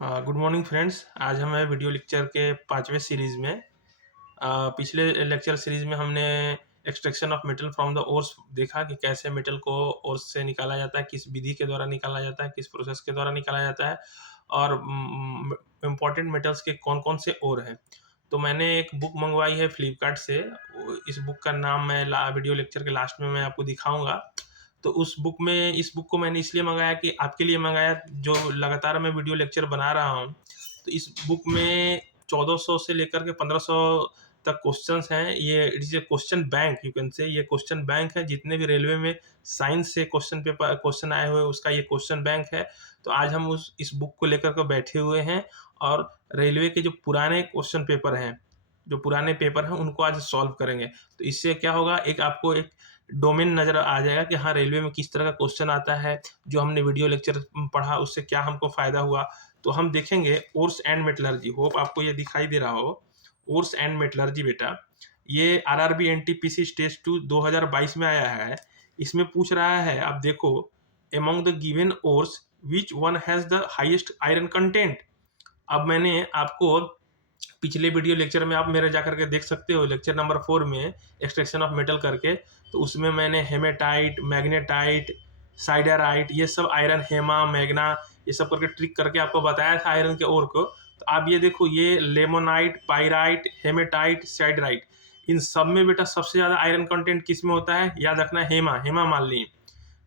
Good morning friends. आज हम हैं वीडियो लेक्चर के 5वें सीरीज़ में। पिछले लेक्चर सीरीज़ में हमने extraction of metal from the ores देखा कि कैसे मेटल को ओर्स से निकाला जाता है, किस विधि के द्वारा निकाला जाता है, किस प्रोसेस के द्वारा निकाला जाता है और इम्पॉर्टेंट मेटल्स के कौन कौन से ओर हैं। तो मैंने एक बुक मंगवाई है फ्लिपकार्ट से। इस बुक का नाम मैं वीडियो लेक्चर के लास्ट में मैं आपको दिखाऊंगा। तो इस बुक को मैंने इसलिए मंगाया कि आपके लिए मंगाया, जो लगातार मैं वीडियो लेक्चर बना रहा हूँ। तो इस बुक में 1400 से लेकर के 1500 तक क्वेश्चंस हैं। ये it is a question bank, you can say. ये क्वेश्चन बैंक है। जितने भी रेलवे में साइंस से क्वेश्चन आए हुए उसका ये क्वेश्चन बैंक है। तो आज हम इस बुक को लेकर के बैठे हुए हैं और रेलवे के जो पुराने क्वेश्चन पेपर हैं, उनको आज सॉल्व करेंगे। तो इससे क्या होगा, आपको एक डोमेन नज़र आ जाएगा कि हाँ, रेलवे में किस तरह का क्वेश्चन आता है। जो हमने वीडियो लेक्चर पढ़ा उससे क्या हमको फ़ायदा हुआ। तो हम देखेंगे ओर्स एंड मेटलर्जी। होप आपको ये दिखाई दे रहा हो, ओर्स एंड मेटलर्जी। बेटा, ये आरआरबी एनटीपीसी स्टेज 2 2022 में आया है। इसमें पूछ रहा है, आप देखो, among the given ores which one has the highest iron content. अब मैंने आपको पिछले वीडियो लेक्चर में, आप मेरे जाकर के देख सकते हो, लेक्चर नंबर 4 में एक्सट्रैक्शन ऑफ मेटल करके, तो उसमें मैंने हेमेटाइट, मैग्नेटाइट, साइडराइट, ये सब आयरन, हेमा, मैग्ना, ये सब करके ट्रिक करके आपको बताया था आयरन के ओर को। तो आप ये देखो, ये लेमोनाइट, पाइराइट, हेमेटाइट, साइडराइट, इन सब में बेटा सबसे ज़्यादा आयरन कंटेंट किस में होता है? याद रखना, हेमा मालिनी।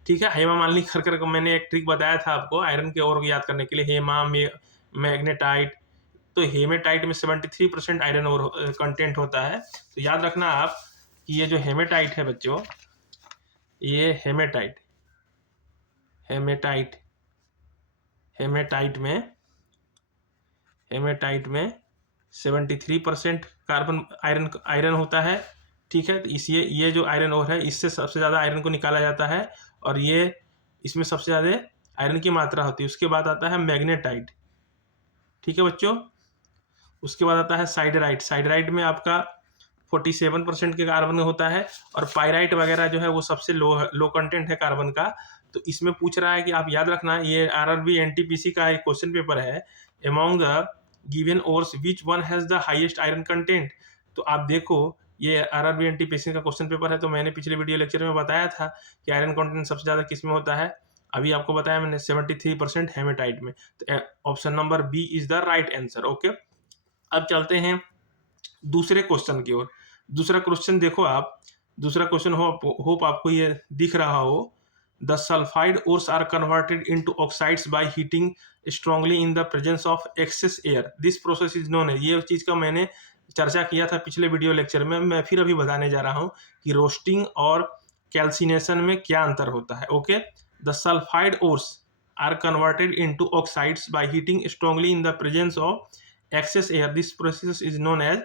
ठीक है, हेमा मालिनी कर मैंने एक ट्रिक बताया था आपको आयरन के ओर याद करने के लिए, हेमा, मैग्नेटाइट। तो हेमेटाइट में 73% आयरन और कंटेंट होता है। तो याद रखना आप कि ये जो हेमेटाइट है बच्चों, ये हेमेटाइट हेमेटाइट हेमेटाइट में 73% कार्बन आयरन होता है। ठीक है, तो इसलिए ये जो आयरन ओर है, इससे सबसे ज़्यादा आयरन को निकाला जाता है और ये इसमें सबसे ज़्यादा आयरन की मात्रा होती है। उसके बाद आता है मैग्नेटाइट। ठीक है बच्चों, उसके बाद आता है साइडराइट। साइडराइट में आपका 47% के कार्बन होता है और पाइराइट वगैरह जो है वो सबसे लो कंटेंट है कार्बन का। तो इसमें पूछ रहा है कि आप याद रखना, ये आरआरबी एनटीपीसी का एक क्वेश्चन पेपर है। Among the given ores which one has the highest iron content. तो आप देखो, ये आरआरबी एनटीपीसी का क्वेश्चन पेपर है। तो मैंने पिछले वीडियो लेक्चर में बताया था कि आयरन कंटेंट सबसे ज़्यादा किस में होता है। अभी आपको बताया मैंने, 73% हेमेटाइट में। तो option number B is the right answer. Okay, अब चलते हैं दूसरे क्वेश्चन की ओर। दूसरा क्वेश्चन देखो आप। दूसरा क्वेश्चन होप आपको ये दिख रहा हो। The sulphide ores are converted into oxides by heating strongly in the presence of excess air. This process is known है। ये चीज़ का मैंने चर्चा किया था पिछले वीडियो लेक्चर में। मैं फिर अभी बताने जा रहा हूँ कि रोस्टिंग और कैल्सिनेशन में क्या अंतर होता है। Okay, the sulphide ores are converted into oxides by heating strongly in the presence of excess air. This process is known as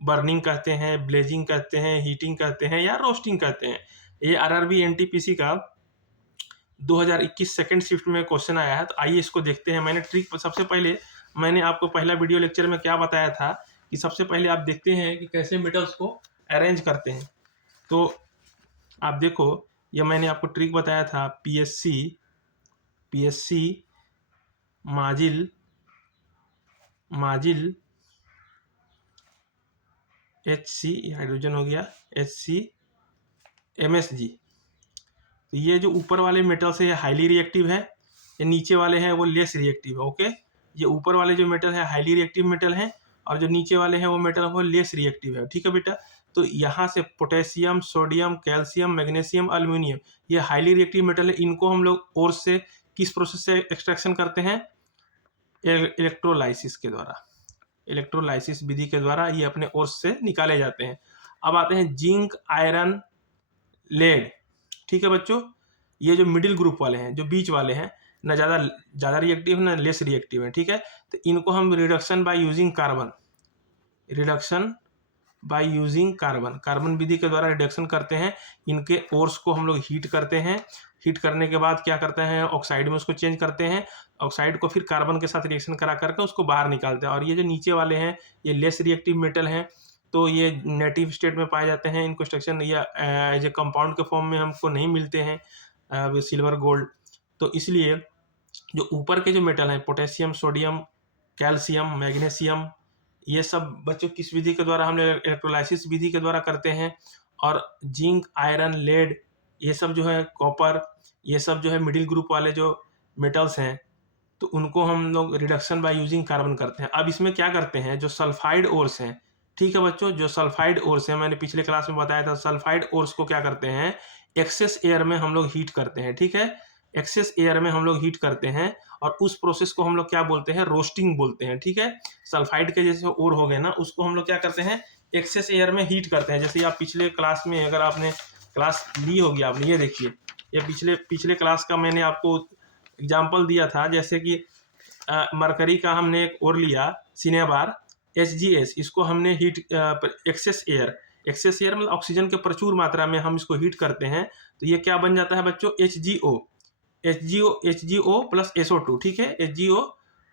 burning कहते हैं, ब्लेजिंग कहते हैं, हीटिंग कहते हैं या रोस्टिंग कहते हैं। ये आरआरबी एनटीपीसी का 2021 सेकंड शिफ्ट में क्वेश्चन आया है। तो आइए इसको देखते हैं। मैंने ट्रिक, सबसे पहले मैंने आपको पहला वीडियो लेक्चर में क्या बताया था कि सबसे पहले आप देखते हैं कि कैसे मेटल्स को अरेंज करते हैं। तो आप देखो, यह मैंने आपको ट्रिक बताया था, पीएससी माजिल HC, हाइड्रोजन हो गया, HC MSG। तो ये जो ऊपर वाले मेटल्स है ये हाईली रिएक्टिव है, ये नीचे वाले हैं वो लेस रिएक्टिव है। ओके, ये ऊपर वाले जो मेटल है हाईली रिएक्टिव मेटल है और जो नीचे वाले हैं वो मेटल वो लेस रिएक्टिव है। ठीक है बेटा, तो यहाँ से potassium, sodium, calcium, magnesium, aluminium, ये हाईली रिएक्टिव मेटल है। इनको हम लोग और से किस प्रोसेस से एक्सट्रैक्शन करते हैं? इलेक्ट्रोलाइसिस के द्वारा। इलेक्ट्रोलाइसिस विधि के द्वारा ये अपने ओर्स से निकाले जाते हैं। अब आते हैं जिंक, आयरन, लेड। ठीक है बच्चों, ये जो मिडिल ग्रुप वाले हैं, जो बीच वाले हैं, ना ज़्यादा रिएक्टिव ना लेस रिएक्टिव है। ठीक है, तो इनको हम रिडक्शन बाय यूजिंग कार्बन विधि के द्वारा रिडक्शन करते हैं। इनके ओर्स को हम लोग हीट करते हैं। हीट करने के बाद क्या करते हैं, ऑक्साइड में उसको चेंज करते हैं। ऑक्साइड को फिर कार्बन के साथ रिएक्शन करा करके उसको बाहर निकालते हैं। और ये जो नीचे वाले हैं ये लेस रिएक्टिव मेटल हैं, तो ये नेटिव स्टेट में पाए जाते हैं। इनको एक्सट्रैक्शन या एज ए कंपाउंड के फॉर्म में हमको नहीं मिलते हैं, सिल्वर, गोल्ड। तो इसलिए जो ऊपर के जो मेटल हैं, पोटेशियम, सोडियम, कैल्शियम, मैग्नीशियम, ये सब बच्चों किस विधि के द्वारा हम लोग इलेक्ट्रोलाइसिस विधि के द्वारा करते हैं। और जिंक, आयरन, लेड, ये सब जो है, कॉपर, ये सब जो है मिडिल ग्रुप वाले जो मेटल्स हैं, तो उनको हम लोग रिडक्शन बाय यूजिंग कार्बन करते हैं। अब इसमें क्या करते हैं, जो सल्फाइड ओर्स हैं, ठीक है बच्चों, जो सल्फाइड ओर्स हैं, मैंने पिछले क्लास में बताया था, सल्फाइड ओर्स को क्या करते हैं, एक्सेस एयर में हम लोग हीट करते हैं, ठीक है, एक्सेस एयर में हम लोग हीट करते हैं, और उस प्रोसेस को हम लोग क्या बोलते हैं, रोस्टिंग बोलते हैं, ठीक है। सल्फाइड के जैसे ओर हो गए ना, उसको हम लोग क्या करते हैं, एक्सेस एयर में हीट करते हैं। जैसे आप पिछले क्लास में, अगर आपने क्लास ली होगी आपने, ये देखिए, ये पिछले पिछले क्लास का मैंने आपको एग्जाम्पल दिया था, जैसे कि मरकरी का हमने एक और लिया, सिनेबार HGS, इसको हमने हीट एक्सेस एयर मतलब ऑक्सीजन के प्रचुर मात्रा में हम इसको हीट करते हैं, तो ये क्या बन जाता है बच्चों, HGO प्लस SO2, ठीक है, HGO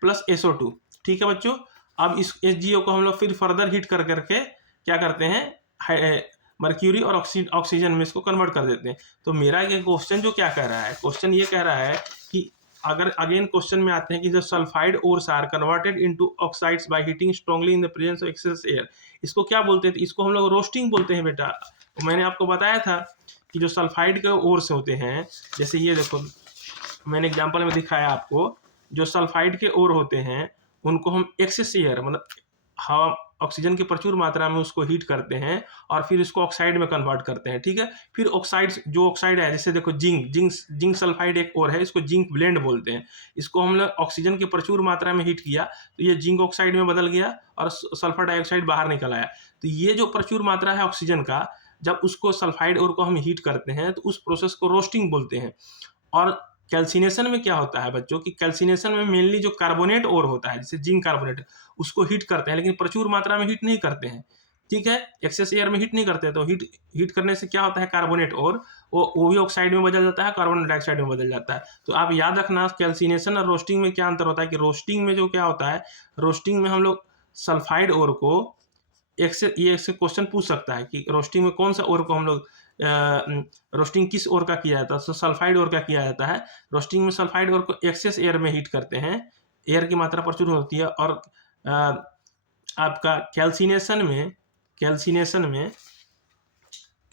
प्लस SO2, ठीक है बच्चों। अब इस HGO को हम लोग फिर फर्दर हीट कर करके क्या करते हैं, मर्क्यूरी और ऑक्सीजन में इसको कन्वर्ट कर देते हैं। तो मेरा ये क्वेश्चन जो क्या कह रहा है, क्वेश्चन ये कह रहा है कि अगर अगेन क्वेश्चन में आते हैं कि the sulphide ores are converted into oxides by heating strongly in the presence of excess air, इसको क्या बोलते हैं, इसको हम लोग रोस्टिंग बोलते हैं बेटा। तो मैंने आपको बताया था कि जो सल्फाइड के ओर्स होते हैं, जैसे ये देखो मैंने एग्जांपल में दिखाया आपको, जो सल्फाइड के ओर होते हैं उनको हम एक्सेस एयर मतलब हवा, ऑक्सीजन की प्रचुर मात्रा में उसको हीट करते हैं और फिर इसको ऑक्साइड में कन्वर्ट करते हैं, ठीक है। फिर ऑक्साइड्स, जो ऑक्साइड है, जैसे देखो जिंक सल्फाइड एक और है, इसको जिंक ब्लेंड बोलते हैं। इसको हमने ऑक्सीजन की प्रचुर मात्रा में हीट किया तो ये जिंक ऑक्साइड में बदल गया और सल्फर डाइऑक्साइड बाहर निकल आया। तो ये जो प्रचुर मात्रा है ऑक्सीजन का, जब उसको सल्फाइड और को हम हीट करते हैं तो उस प्रोसेस को रोस्टिंग बोलते हैं। और कैल्सिनेशन में क्या होता है बच्चों की, कैल्सिनेशन में मेनली जो कार्बोनेट और होता है, जैसे जिंक कार्बोनेट, उसको हीट करते हैं, लेकिन प्रचुर मात्रा में हीट नहीं करते हैं, ठीक है, एक्सेस एयर में हीट नहीं करते। तो हीट करने से क्या होता है, कार्बोनेट और वो भी ऑक्साइड में बदल जाता है, कार्बन डाइऑक्साइड में बदल जाता है। तो आप याद रखना कैल्सिनेशन और रोस्टिंग में क्या अंतर होता है, कि रोस्टिंग में जो क्या होता है, रोस्टिंग में हम लोग सल्फाइड ओर को ये एक से क्वेश्चन पूछ सकता है कि रोस्टिंग में कौन सा ओर को हम लोग रोस्टिंग किस ओर का किया जाता है, तो सल्फाइड ओर का किया जाता है। रोस्टिंग में सल्फाइड ओर को एक्सेस एयर में हीट करते हैं, एयर की मात्रा प्रचुर होती है। और आपका कैल्सिनेशन में कैल्सिनेशन में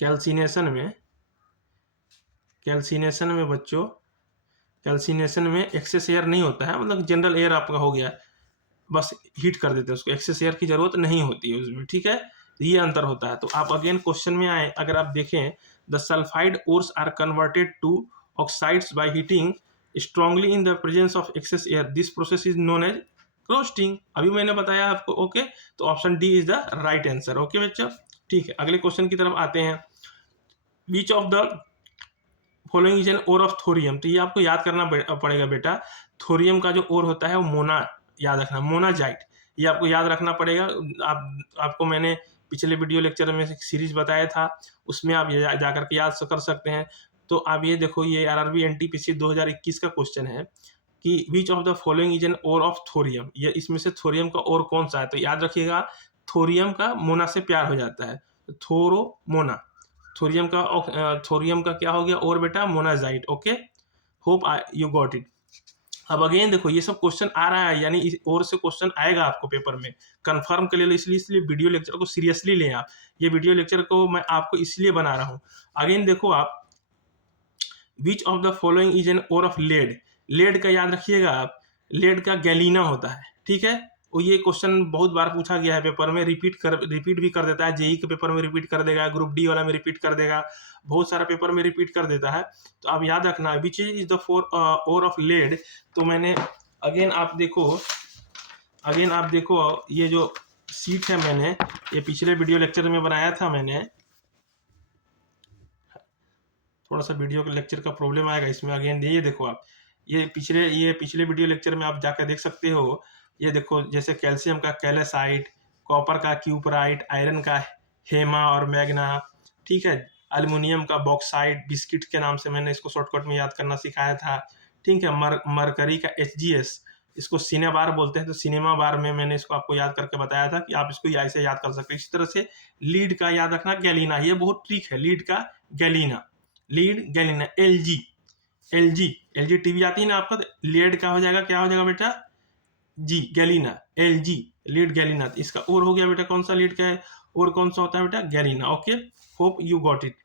कैल्सिनेशन में कैल्सिनेशन में बच्चों, कैल्सिनेशन में एक्सेस एयर नहीं होता है, मतलब जनरल एयर आपका हो गया, बस हीट कर देते हैं उसको, एक्सेस एयर की जरूरत नहीं होती है उसमें, ठीक है। तो ये अंतर होता है। तो आप अगेन क्वेश्चन में आए, अगर आप देखें, the sulphide ores are converted to oxides by heating strongly in the presence of excess air, this process is known as roasting. अभी मैंने बताया आपको, ओके। तो option D is the right answer, okay बच्चों, ठीक है। अगले क्वेश्चन की तरफ आते हैं, which of the following is an ore of thorium. तो ये आपको याद करना पड़ेगा बेटा, थोरियम का जो ओर होता है वो मोना, याद रखना, मोनाजाइट, ये आपको याद रखना पड़ेगा। आपको मैंने पिछले वीडियो लेक्चर में सीरीज बताया था, उसमें आप जाकर के याद कर सकते हैं। तो आप ये देखो, ये RRB NTPC 2021 का क्वेश्चन है कि which of the following is an ore of thorium, ये इसमें से थोरियम का ओर कौन सा है। तो याद रखिएगा, थोरियम का मोना से प्यार हो जाता है, थोरो मोना, थोरियम का क्या हो गया और बेटा, monazite, okay. Hope you got it. अब अगेन देखो, ये सब क्वेश्चन आ रहा है, यानी और से क्वेश्चन आएगा आपको पेपर में, कंफर्म के लिए, इसलिए वीडियो लेक्चर को सीरियसली लें आप। ये वीडियो लेक्चर को मैं आपको इसलिए बना रहा हूँ। अगेन देखो आप, which of the following is an ore of lead, lead का याद रखिएगा आप, लेड का गैलीना होता है, ठीक है। और ये क्वेश्चन बहुत बार पूछा गया है पेपर में, रिपीट भी कर देता है, जेई के पेपर में रिपीट कर देगा, ग्रुप डी वाला में रिपीट कर देगा, बहुत सारा पेपर में रिपीट कर देता है। तो आप याद रखना, which is the ore of lead. तो मैंने अगेन आप देखो, ये जो सीट है, मैंने ये पिछले वीडियो लेक्चर में बनाया था मैंने, थोड़ा सा वीडियो के लेक्चर का प्रॉब्लम आएगा इसमें। अगेन ये देखो आप, ये पिछले वीडियो लेक्चर में आप जाकर देख सकते हो। ये देखो, जैसे कैल्शियम का कैलेसाइट, कॉपर का क्यूपराइट, आयरन का हेमा और मैग्ना, ठीक है, एल्युमिनियम का बॉक्साइट, बिस्किट के नाम से मैंने इसको शॉर्टकट में याद करना सिखाया था, ठीक है। मरकरी का HGS, इसको सिनेबार बोलते हैं, तो सिनेमा बार में मैंने इसको आपको याद करके बताया था कि आप इसको ऐसे याद कर सकते हैं। इसी तरह से लीड का याद रखना, गैलीना, ये बहुत ट्रिक है, लीड का galena, lead galena, LG LG TV आती है ना आपका, तो लेड का हो जाएगा, क्या हो जाएगा बेटा, जी गैलिना, LG लीड गैलिना। इसका और हो गया बेटा, कौन सा लीड का है और कौन सा होता है बेटा, Galina. Okay, hope you got it.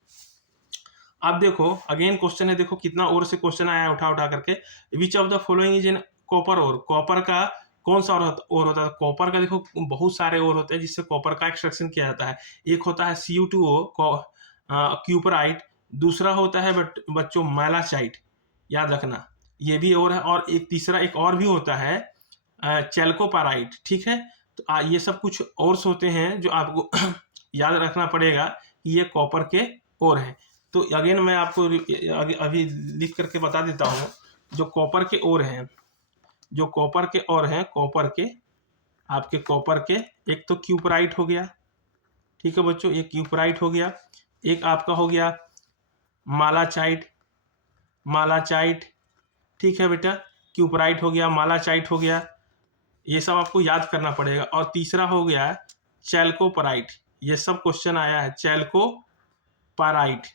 अब देखो अगेन क्वेश्चन है, देखो कितना और से क्वेश्चन आया है उठा उठा करके। विच of the following is in copper और, कॉपर का कौन सा और होता है, कॉपर का देखो बहुत सारे और होते हैं जिससे कॉपर का एक्सट्रैक्शन किया जाता है। एक होता है Cu2O क्यूपराइट, दूसरा होता है बच्चों मैलाचाइट, याद रखना ये भी और है, और एक तीसरा एक और भी होता है चैल्कोपाराइट, ठीक है। तो ये सब कुछ और होते हैं जो आपको याद रखना पड़ेगा कि ये कॉपर के और हैं। तो अगेन मैं आपको अभी लिख करके बता देता हूँ, जो कॉपर के और हैं, जो कॉपर के और हैं, कॉपर के आपके कॉपर के, एक तो क्यूपराइट हो गया, ठीक है बच्चों, ये क्यूपराइट हो गया। एक आपका हो गया मालाचाइट, मालाचाइट, ठीक है बेटा, क्यूपराइट हो गया, मालाचाइट हो गया, ये सब आपको याद करना पड़ेगा। और तीसरा हो गया चैल्कोपराइट, ये सब क्वेश्चन आया है, चैल्कोपाराइट,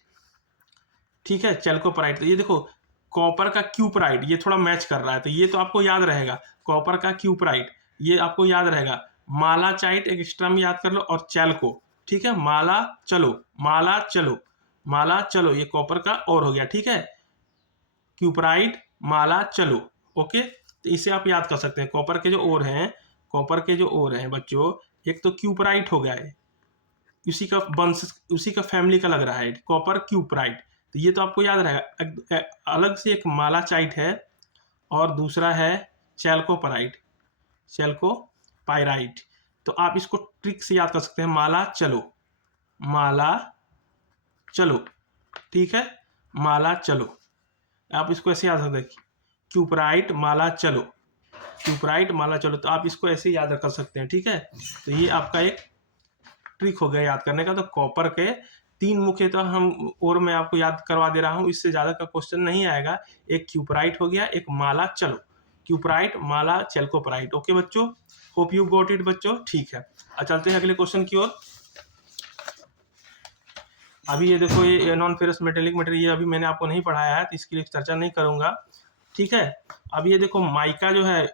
ठीक है, चैल्कोपराइट। तो ये देखो कॉपर का क्यूपराइट, ये थोड़ा मैच कर रहा है, तो ये तो आपको याद रहेगा, कॉपर का क्यूपराइट ये आपको याद रहेगा। मालाचाइट एक एक्स्ट्रा में याद कर लो, और चैल्को, ठीक है, माला चलो, माला चलो, माला चलो, ये कॉपर का और हो गया, ठीक है, क्यूपराइट, माला चलो। ओके, तो इसे आप याद कर सकते हैं। कॉपर के जो और हैं, कॉपर के जो और हैं बच्चों, एक तो क्यूपराइट हो गया है, उसी का वंश, उसी का फैमिली का लग रहा है, कॉपर क्यूपराइट, तो ये तो आपको याद रहेगा। अलग से एक मालाचाइट है और दूसरा है चैल्कोपराइट, चैल्कोपाइराइट। तो आप इसको ट्रिक से याद कर सकते हैं, माला चलो, माला चलो, ठीक है, माला चलो, आप इसको ऐसे याद सकते हैं, क्यूपराइट माला चलो, क्यूपराइट माला चलो, तो आप इसको ऐसे याद कर सकते हैं, ठीक है। तो ये आपका एक ट्रिक हो गया याद करने का। तो कॉपर के तीन मुख्यतः हम और मैं आपको याद करवा दे रहा हूँ, इससे ज़्यादा का क्वेश्चन नहीं आएगा। एक क्यूपराइट हो गया, एक माला चलो, क्यूपराइट माला चैल्कोपराइट। ओके बच्चों, होप यू गॉट इट बच्चों, ठीक है। अब चलते हैं अगले क्वेश्चन की ओर। अभी ये देखो, ये नॉन फेरस मेटेलिक मटेरियल, ये अभी मैंने आपको नहीं पढ़ाया है, तो इसके लिए चर्चा नहीं करूंगा, ठीक है। अब ये देखो माइका जो है,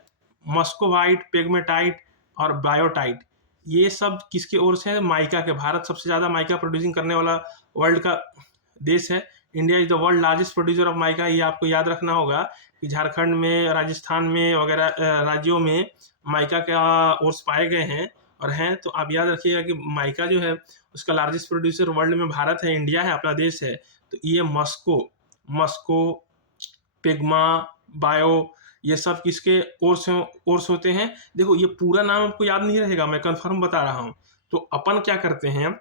मस्कोवाइट, पेग्मेटाइट और बायोटाइट, ये सब किसके ओर से है, माइका के। भारत सबसे ज़्यादा माइका प्रोड्यूसिंग करने वाला वर्ल्ड का देश है। India is the world largest producer of mica, ये आपको याद रखना होगा कि झारखंड में, राजस्थान में वगैरह राज्यों में माइका के ओर्स पाए गए हैं और हैं। तो आप याद रखिएगा कि माइका जो है उसका लार्जेस्ट प्रोड्यूसर वर्ल्ड में भारत है, इंडिया है, अपना देश है। तो ये मस्को, पिग्मा, बायो, ये सब किसके ओर्स होते हैं। देखो ये पूरा नाम आपको याद नहीं रहेगा, मैं कंफर्म बता रहा हूँ। तो अपन क्या करते हैं,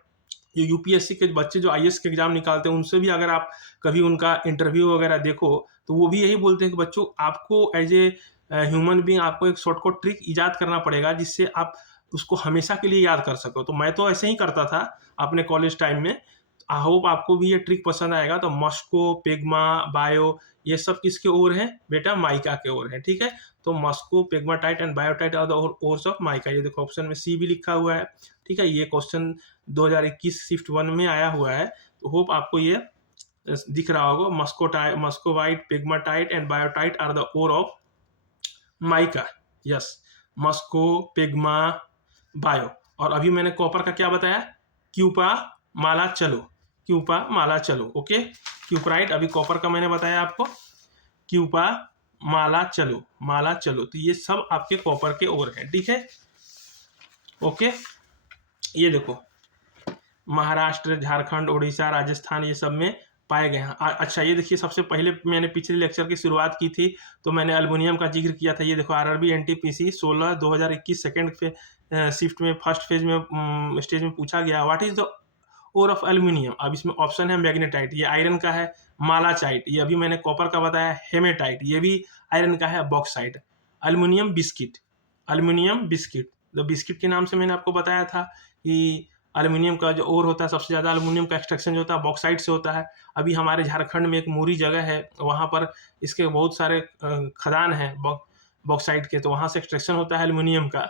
ये यूपीएससी के बच्चे जो आईएएस के एग्जाम निकालते हैं, उनसे भी अगर आप कभी उनका इंटरव्यू वगैरह देखो, तो वो भी यही बोलते हैं कि बच्चों आपको एज ए ह्यूमन बीइंग आपको एक शॉर्टकट ट्रिक ईजाद करना पड़ेगा जिससे आप उसको हमेशा के लिए याद कर सको। तो मैं तो ऐसे ही करता था अपने कॉलेज टाइम में। आई होप आपको भी ये ट्रिक पसंद आएगा। तो मस्को, पिग्मा, बायो, ये सब किसके ओर हैं बेटा, माइका के ओर हैं, ठीक है। तो musco, pegmatite and biotite are the ores of mica. ये देखो ऑप्शन में सी भी लिखा हुआ है, ठीक है। ये क्वेश्चन 2021 शिफ्ट 1 में आया हुआ है। तो होप आपको ये दिख रहा होगा, muscovite, pegmatite and biotite are the ore of mica. Yes, musco, pigma, bio. और अभी मैंने कॉपर का क्या बताया, क्यूपा, माला चलो, क्यूपा, माला चलो। ओके, क्यूपराइट अभी कॉपर का मैंने बताया आपको, क्यूपा, माला चलो, माला चलो। तो ये सब आपके कॉपर के ओर है, ठीक है। ओके, ये देखो महाराष्ट्र, झारखंड, उड़ीसा, राजस्थान, ये सब में पाए गए हैं। अच्छा ये देखिए, सबसे पहले मैंने पिछले लेक्चर की शुरुआत की थी तो मैंने एल्युमिनियम का जिक्र किया था। ये देखो आरआरबी एनटीपीसी 16/2021 सेकेंड शिफ्ट में फर्स्ट फेज में स्टेज में पूछा गया, what is the ore of aluminium. अब इसमें ऑप्शन है मैग्नेटाइट, ये आयरन का है, मालाचाइट, ये अभी मैंने कॉपर का बताया, हेमेटाइट, ये भी आयरन का है, bauxite, aluminium biscuit, aluminium biscuit. तो बिस्किट के नाम से मैंने आपको बताया था कि एल्युमिनियम का जो ओर होता है, सबसे ज़्यादा एल्युमिनियम का एक्सट्रैक्शन जो होता है बॉक्साइट से होता है। अभी हमारे झारखंड में एक मूरी जगह है, वहाँ पर इसके बहुत सारे खदान हैं बॉक्साइट के, तो वहाँ से एक्सट्रैक्शन होता है एल्युमिनियम का।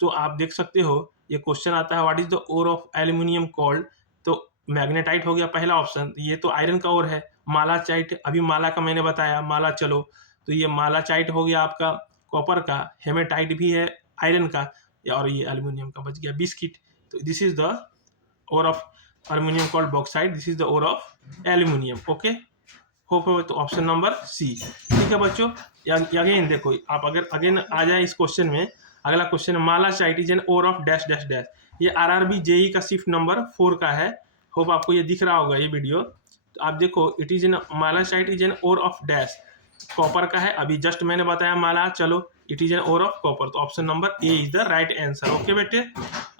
तो आप देख सकते हो ये क्वेश्चन आता है, what is the ore of aluminium called. तो मैग्नेटाइट हो गया पहला ऑप्शन, ये तो आयरन का ओर है, मालाचाइट, अभी माला का मैंने बताया, माला चलो, तो ये मालाचाइट हो गया आपका कॉपर का, हेमेटाइट भी है आयरन का, और ये एल्यूमिनियम का बच गया बिस्किट। तो this is the ore of aluminium called bauxite, this is the ore of aluminium. Okay, hope हो तो ऑप्शन नंबर सी। ठीक है बच्चों, अगेन देखो आप अगर अगेन आ जाए इस क्वेश्चन में, अगला क्वेश्चन है malachite is an ore of dash dash dash. ये आरआरबी जेई का शिफ्ट नंबर 4 का है, होप आपको ये दिख रहा होगा ये वीडियो। तो आप देखो it is an malachite is an ore of dash, copper का है, अभी जस्ट मैंने बताया माला चलो, it is an ore of copper, तो option number A is the right answer. Okay बेटे,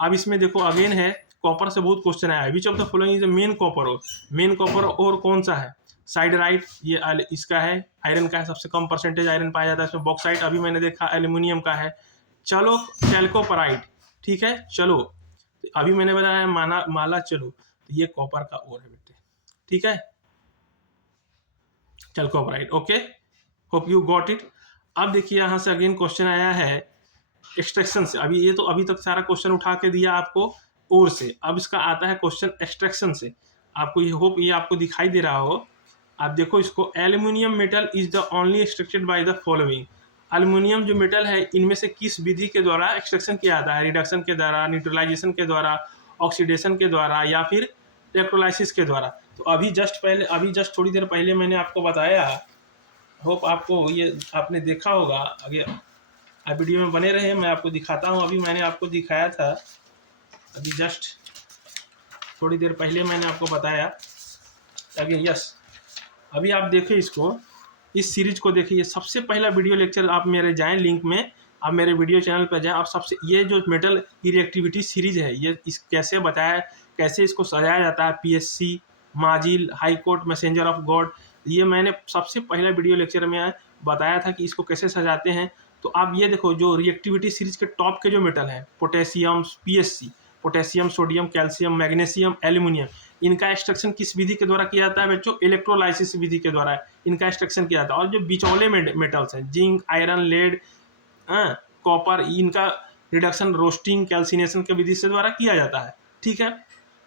अब इसमें देखो अगेन है कॉपर से बहुत क्वेश्चन आया है, which of the following is main copper ore, main copper ore कौन सा है, साइड राइट ये इसका है, आयरन का है, सबसे कम परसेंटेज आयरन पाया जाता है इसमें, बॉक्साइट अभी मैंने देखा एल्यूमिनियम का है, चलो चैल्कोपराइट, ठीक है चलो, अभी मैंने बताया माला चलो, तो ये कॉपर का ओर है बेटे, ठीक है chalcopyrite. Okay, hope you got it. अब देखिए यहाँ से अगेन क्वेश्चन आया है एक्सट्रैक्शन से, अभी ये तो अभी तक सारा क्वेश्चन उठा के दिया आपको ओर से, अब इसका आता है क्वेश्चन एक्सट्रैक्शन से। आपको ये होप ये आपको दिखाई दे रहा हो, आप देखो इसको, aluminium metal is the only extracted by the following. Aluminium जो मेटल है इनमें से किस विधि के द्वारा एक्सट्रैक्शन किया जाता है, रिडक्शन के द्वारा, न्यूट्रलाइजेशन के द्वारा, ऑक्सीडेशन के द्वारा, या फिर इलेक्ट्रोलाइसिस के द्वारा। तो अभी जस्ट थोड़ी देर पहले मैंने आपको बताया, होप आपको ये आपने देखा होगा, आगे आप वीडियो में बने रहे, मैं आपको दिखाता हूँ। अभी मैंने आपको दिखाया था, अभी जस्ट थोड़ी देर पहले मैंने आपको बताया, अभी यस, अभी आप देखिए इसको, इस सीरीज को देखिए, सबसे पहला वीडियो लेक्चर आप मेरे जाएं लिंक में, आप मेरे वीडियो चैनल पर जाएं, आप सबसे ये जो मेटल की रिएक्टिविटी सीरीज है, ये इस कैसे बताया, कैसे इसको सजाया जाता है, पीएससी, माजिल, high court, messenger of God, ये मैंने सबसे पहला वीडियो लेक्चर में बताया था कि इसको कैसे सजाते हैं। तो आप ये देखो जो रिएक्टिविटी सीरीज के टॉप के जो मेटल हैं, potassium, PSC, potassium, sodium, calcium, magnesium, aluminium, इनका एक्सट्रैक्शन किस विधि के द्वारा किया जाता है बच्चों, इलेक्ट्रोलाइसिस विधि के द्वारा इनका एक्सट्रैक्शन किया जाता है। और जो बिचौले मेटल्स हैं, जिंक, आयरन, लेड, कॉपर, इनका रिडक्शन रोस्टिंग, कैल्सिनेशन के विधि से द्वारा किया जाता है, ठीक है।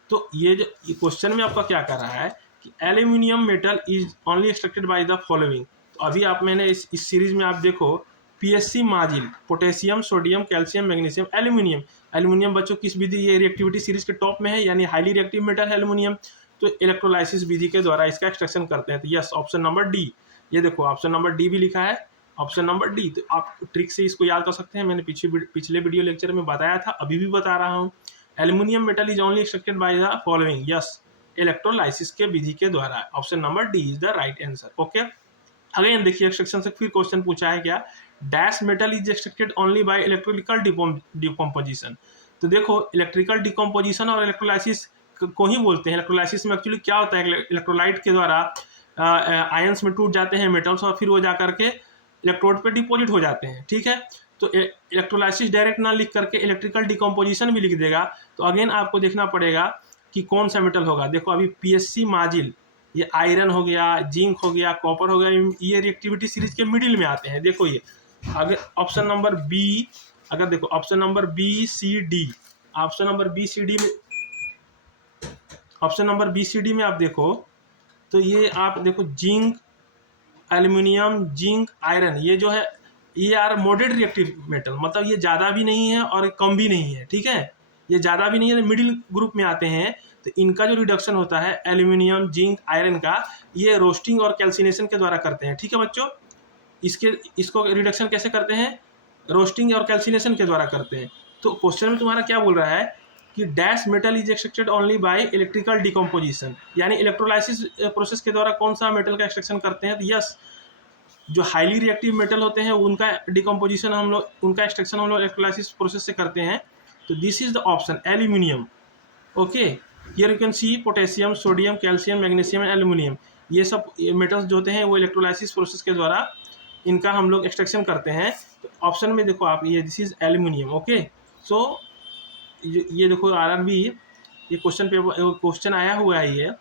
तो ये जो क्वेश्चन में आपका क्या कर रहा है कि aluminium metal is only extracted by the following. तो अभी आप मैंने इस सीरीज में आप देखो, पीएससी, माजिल, potassium, sodium, calcium, magnesium, aluminium, aluminium बच्चों किस विधि, ये रिएक्टिविटी सीरीज के टॉप में है, यानी हाईली रिएक्टिव मेटल है एल्यूमिनियम, तो इलेक्ट्रोलाइसिस विधि के द्वारा इसका एक्सट्रैक्शन करते हैं। तो यस, ऑप्शन नंबर डी, ये देखो ऑप्शन नंबर डी भी लिखा है, ऑप्शन नंबर डी। तो आप ट्रिक से इसको याद कर सकते हैं, मैंने पिछले वीडियो लेक्चर में बताया था, अभी भी बता रहा हूँ, aluminium metal is only extracted by the following, yes, electrolysis के विधि के द्वारा, option number D is the right answer. Okay, again देखिए एक्सट्रैक्शन से फिर क्वेश्चन पूछा है क्या, dash metal is extracted only by electrical decomposition. तो देखो इलेक्ट्रिकल डिकम्पोजिशन और इलेक्ट्रोलाइसिस को ही बोलते हैं। इलेक्ट्रोलाइसिस में एक्चुअली क्या होता है, इलेक्ट्रोलाइट के द्वारा आयंस में टूट जाते हैं मेटल्स, और फिर वो जा करके इलेक्ट्रोड पे डिपॉजिट हो जाते हैं, ठीक है। तो इलेक्ट्रोलाइसिस डायरेक्ट ना लिख करके इलेक्ट्रिकल डिकम्पोजिशन भी लिख देगा, तो अगेन आपको देखना पड़ेगा कि कौन सा मेटल होगा। देखो अभी पीएससी, माजिल, ये आयरन हो गया, जिंक हो गया, कॉपर हो गया, ये रिएक्टिविटी सीरीज के मिडिल में आते हैं। देखो ये अगर ऑप्शन नंबर बी, अगर देखो option number B C D, option number B C D में, option number B C D में आप देखो, तो ये आप देखो जिंक, एल्यूमिनियम, जिंक, आयरन, ये जो है ये आर मॉडरेट रिएक्टिव मेटल, मतलब ये ज़्यादा भी नहीं है और कम भी नहीं है, ठीक है, ये ज़्यादा भी नहीं है, मिडिल ग्रुप में आते हैं। तो इनका जो रिडक्शन होता है एल्यूमिनियम, जिंक, आयरन का, ये रोस्टिंग और कैल्सिनेशन के द्वारा करते हैं, ठीक है बच्चों। इसको रिडक्शन कैसे करते हैं, रोस्टिंग और कैल्सिनेशन के द्वारा करते हैं। तो क्वेश्चन में तुम्हारा क्या बोल रहा है कि dash metal is extracted only by electrical decomposition, यानी इलेक्ट्रोलाइसिस प्रोसेस के द्वारा कौन सा मेटल का एक्सट्रैक्शन करते हैं। तो यस, जो हाईली रिएक्टिव मेटल होते हैं उनका डिकम्पोजिशन हम लोग, उनका एक्सट्रैक्शन हम लोग इलेक्ट्रोलाइसिस प्रोसेस से करते हैं। तो this is the option aluminium. Okay, here you can see potassium, sodium, calcium, magnesium, aluminium, ये सब मेटल्स जो होते हैं वो इलेक्ट्रोलाइसिस प्रोसेस के द्वारा इनका हम लोग एक्सट्रैक्शन करते हैं। तो ऑप्शन में देखो आप, ये दिस इज एल्यूमिनियम। ओके, सो ये देखो आरआरबी, ये क्वेश्चन आया हुआ है, ये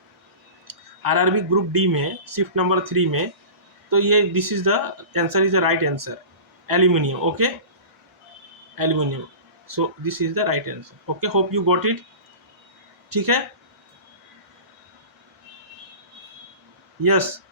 आरआरबी ग्रुप डी में शिफ्ट नंबर 3 में। तो ये this is the answer, is the right answer, aluminium. Okay, aluminium, so this is the right answer. Okay, hope you got it, ठीक है। यस।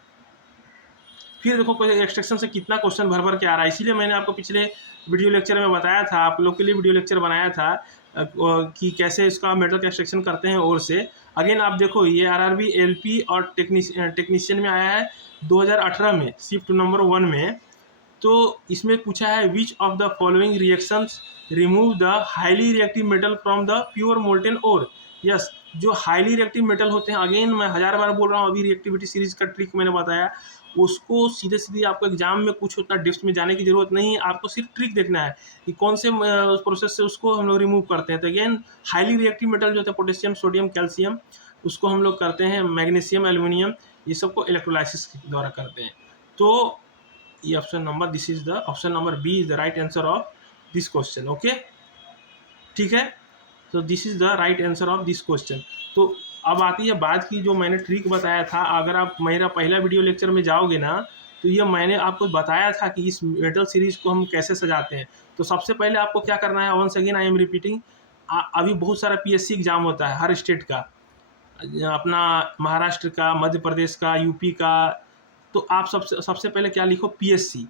फिर देखो कोई एक्सट्रैक्शन से कितना क्वेश्चन भर भर के आ रहा है, इसीलिए मैंने आपको पिछले वीडियो लेक्चर में बताया था, आप लोग के लिए वीडियो लेक्चर बनाया था कि कैसे इसका मेटल का एक्सट्रैक्शन करते हैं और से। अगेन आप देखो ये आरआरबी एलपी और टेक्नीशियन में आया है 2018 में शिफ्ट नंबर 1 में। तो इसमें पूछा है which of the following reactions remove the highly reactive metal from the pure molten ore. Yes, जो हाईली रिएक्टिव मेटल होते हैं, अगेन मैं 1000 बार बोल रहा हूँ, अभी रिएक्टिविटी सीरीज का ट्रिक मैंने बताया, उसको सीधे सीधे आपको एग्जाम में कुछ उतना डेप्थ में जाने की जरूरत नहीं है, आपको सिर्फ ट्रिक देखना है कि कौन से प्रोसेस से उसको हम लोग रिमूव करते हैं। तो अगेन हाईली रिएक्टिव मेटल जो होता है पोटेशियम, सोडियम, कैल्शियम, उसको हम लोग करते हैं मैग्नीशियम, एल्यूमिनियम, ये सबको इलेक्ट्रोलाइसिस के द्वारा करते हैं। तो ये option number, this is the option number B is the right answer of this question. Okay, ठीक है, तो this is the right answer of this question. तो अब आती है बात की, जो मैंने ट्रिक बताया था, अगर आप मेरा पहला वीडियो लेक्चर में जाओगे ना, तो ये मैंने आपको बताया था कि इस मेटल सीरीज को हम कैसे सजाते हैं। तो सबसे पहले आपको क्या करना है, once again I am repeating, अभी बहुत सारा पीएससी एग्जाम होता है हर स्टेट का, अपना महाराष्ट्र का, मध्य प्रदेश का, यूपी का। तो आप सबसे सबसे पहले क्या लिखो, पीएससी।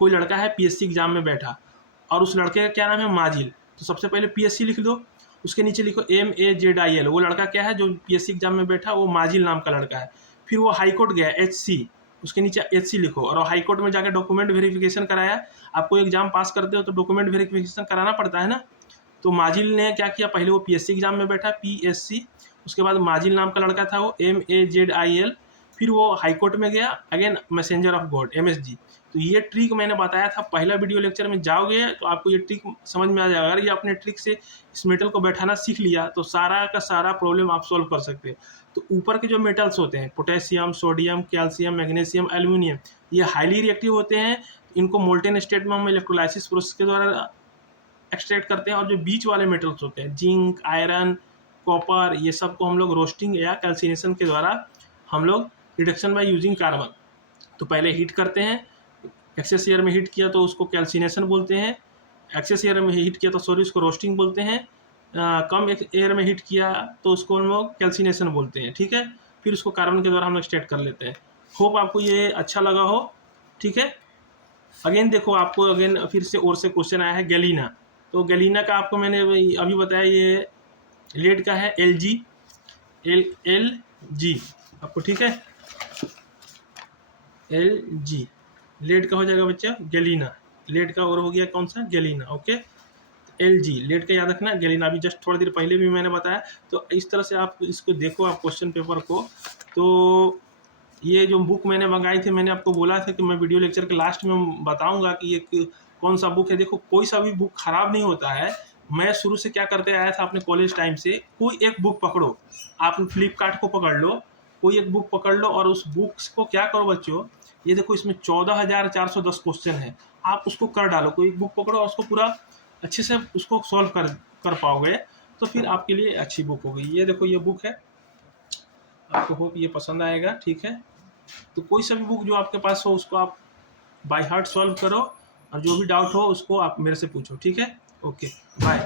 कोई लड़का है पीएससी एग्जाम में बैठा और उस लड़के का क्या नाम है, माजिल, तो सबसे पहले पीएससी लिख दो, उसके नीचे लिखो MAZIL, वो लड़का क्या है जो पीएससी एग्जाम में बैठा, वो माजिल नाम का लड़का है। फिर वो हाईकोर्ट गया, HC, उसके नीचे HC लिखो, और हाईकोर्ट में जाकर डॉक्यूमेंट वेरिफिकेशन कराया। आपको एग्जाम पास करते हो तो डॉक्यूमेंट वेरिफिकेशन कराना पड़ता है ना। तो माजिल ने क्या किया, पहले वो पीएससी एग्जाम में बैठा, PSC, उसके बाद माजिल नाम का लड़का था वो, MAZIL, फिर वो हाईकोर्ट में गया, again messenger of God, MSG। तो ये ट्रिक मैंने बताया था पहला वीडियो लेक्चर में, जाओगे तो आपको ये ट्रिक समझ में आ जाएगा। अगर ये अपने ट्रिक से इस मेटल को बैठाना सीख लिया तो सारा का सारा प्रॉब्लम आप सॉल्व कर सकते हैं। तो ऊपर के जो मेटल्स होते हैं, potassium, sodium, calcium, magnesium, aluminium, ये हाईली रिएक्टिव होते हैं। इनको मोल्टेन स्टेट में हम इलेक्ट्रोलाइसिस प्रोसेस के द्वारा एक्सट्रैक्ट करते हैं। और जो बीच वाले मेटल्स होते हैं, जिंक, आयरन, कॉपर, ये सब को हम लोग रोस्टिंग या कैल्सिनेशन के द्वारा हम लोग रिडक्शन बाय यूजिंग कार्बन, तो पहले हीट करते हैं, एक्सेस एयर में हीट किया तो उसको कैल्सिनेशन बोलते हैं, एक्सेस एयर में हीट किया तो सॉरी उसको रोस्टिंग बोलते हैं, कम एयर में हीट किया तो उसको हम लोग कैल्सिनेशन बोलते हैं, ठीक है। फिर उसको कार्बन के द्वारा हम लोग एक्सट्रैक्ट कर लेते हैं। होप आपको ये अच्छा लगा हो, ठीक है। अगेन देखो, आपको अगेन फिर से और से क्वेश्चन आया है गैलीना। तो गैलीना का आपको मैंने अभी बताया, ये लेड का है, LG आपको, ठीक है, LG लेड का हो जाएगा बच्चा गैलीना, लेड का और हो गया कौन सा, गैलीना। ओके, LG लेड का याद रखना, गैलीना अभी जस्ट थोड़ी देर पहले भी मैंने बताया। तो इस तरह से आप इसको देखो, आप क्वेश्चन पेपर को। तो ये जो बुक मैंने मंगाई थी, मैंने आपको बोला था कि मैं वीडियो लेक्चर के लास्ट में बताऊंगा कि ये कौन सा बुक है। देखो, कोई सा भी बुक खराब नहीं होता है। मैं शुरू से क्या करते आया था अपने कॉलेज टाइम से, कोई एक बुक पकड़ो, आप फ्लिपकार्ट को पकड़ लो, कोई एक बुक पकड़ लो, और उस बुक्स को क्या करो बच्चों, ये देखो इसमें 14,410 क्वेश्चन है, आप उसको कर डालो, कोई एक बुक पकड़ो और उसको पूरा अच्छे से उसको सॉल्व कर पाओगे, तो फिर आपके लिए अच्छी बुक होगी। ये देखो ये बुक है, आपको होप ये पसंद आएगा, ठीक है। तो कोई सा भी बुक जो आपके पास हो उसको आप बाय हार्ट सॉल्व करो, और जो भी डाउट हो उसको आप मेरे से पूछो, ठीक है। Okay, bye.